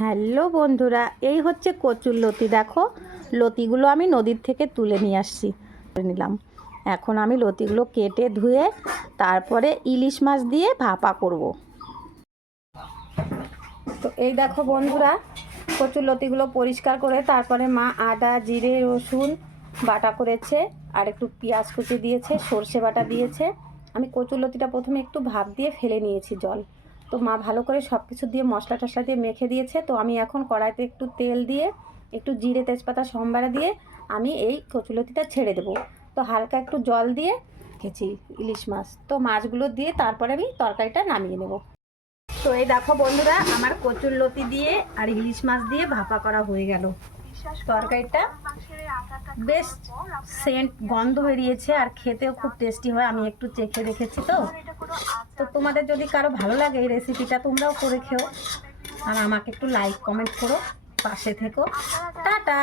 Hello বন্ধুরা, এই হচ্ছে কচুর লতি। দেখো, লতিগুলো আমি নদীর থেকে তুলে নিয়ে আসছি, নিলাম। এখন আমি লতিগুলো কেটে ধুয়ে তারপরে ইলিশ মাছ দিয়ে ভাপা করব। তো এই দেখো বন্ধুরা, কচুর লতিগুলো পরিষ্কার করে তারপরে মা আদা জিরে রসুন বাটা করেছে, আর একটু পেঁয়াজ কুচি দিয়েছে, সর্ষে বাটা দিয়েছে। আমি কচুর লতিটা প্রথমে একটু ভাপ দিয়ে ফেলে নিয়েছি জল। তো মা ভালো করে সব কিছু দিয়ে মশলা টশলা দিয়ে মেখে দিয়েছে। তো আমি এখন কড়াইতে একটু তেল দিয়ে একটু জিরে তেজপাতা সম্বারা দিয়ে আমি এই কচুর লতিটা ছেড়ে দেবো। তো হালকা একটু জল দিয়ে রেখেছি ইলিশ মাছ, তো মাছগুলো দিয়ে তারপরে আমি তরকারিটা নামিয়ে নেব। তো এই দেখো বন্ধুরা, আমার কচুর লতি দিয়ে আর ইলিশ মাছ দিয়ে ভাপা করা হয়ে গেল। তরকারিটা বেশ সেন্ট গন্ধ বেরিয়েছে আর খেতেও খুব টেস্টি হয়। আমি একটু চেখে রেখেছি। তো তোমাদের যদি কারো ভালো লাগে এই রেসিপিটা, তোমরাও করে খেও আর আমাকে একটু লাইক কমেন্ট করো, পাশে থেকো। টাটা।